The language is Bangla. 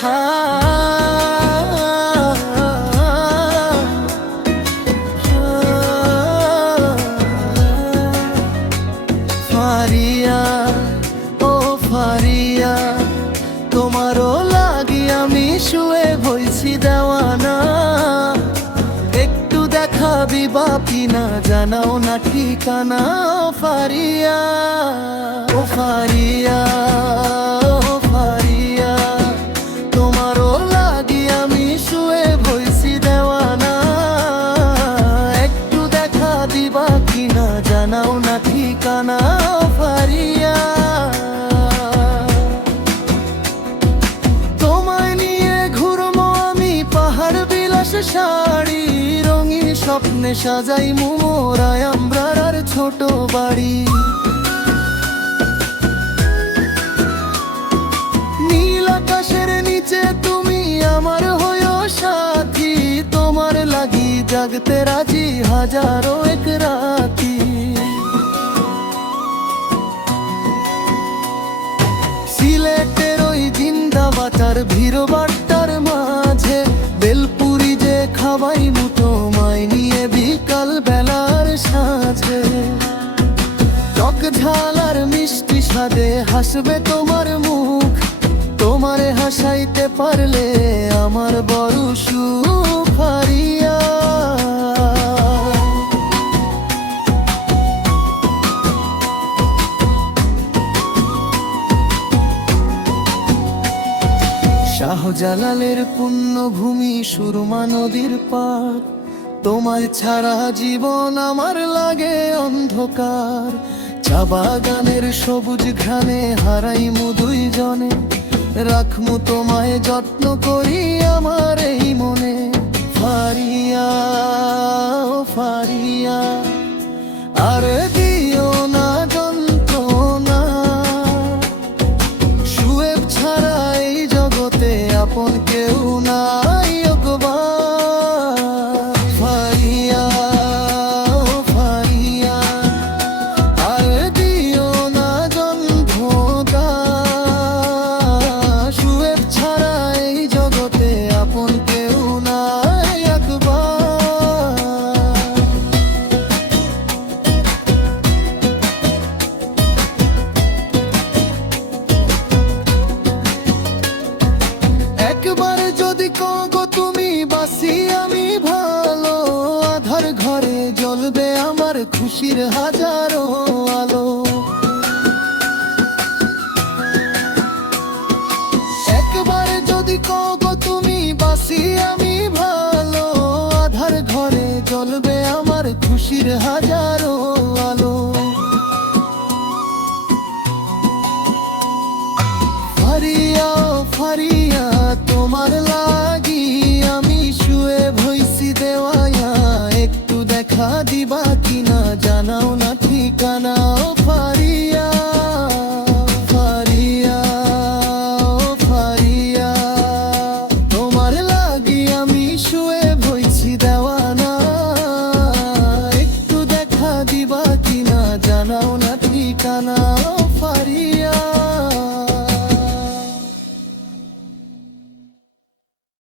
ফারিয়া, ও ফারিয়া, তোমারও লাগি আমি শুয়ে বইছি দেওয়ানা। একটু দেখাবি বাপি না, জানাও না ঠিকানা। ফারিয়া, ও ফারিয়া। শাড়ি, রঙিন স্বপ্নে সাজাই মোরায় আমরার ছোট বাড়ি। নীল আকাশের নিচে তুমি আমার হয়ো সাথী, তোমার লাগি জাগতে রাজি হাজারো এক রাতি। সিলেটের ওই ভিড় বাট্টার মাঝে বেলপুরি যে খাবাই মুটো মাই নিয়ে বিকাল বেলার সাজে। টক ঝালার মিষ্টি স্বাদে হাসবে তোমার মুখ। তোমারে হাসাইতে পারলে আমার বড় সুখ হারিয়া। শাহজালালের পুণ্যভূমি সুরমা নদীর পার। তোমার ছাড়া জীবন আমার লাগে অন্ধকার। চা বাগানের সবুজ ঘ্রাণে হারাই দুই জনে। রাখমু তোমায় যত্ন করি আমার এই মনে। ফারিয়া ফারিয়া। আপন কেউ বাসি আমি ভালো। আধার ঘরে জ্বলবে আমার খুশির হাজারো আলো। একবার যদি কব তুমি বাসি, আমি ভালো। আধার ঘরে জ্বলবে আমার খুশির হাজারো ঠিকানা ফারি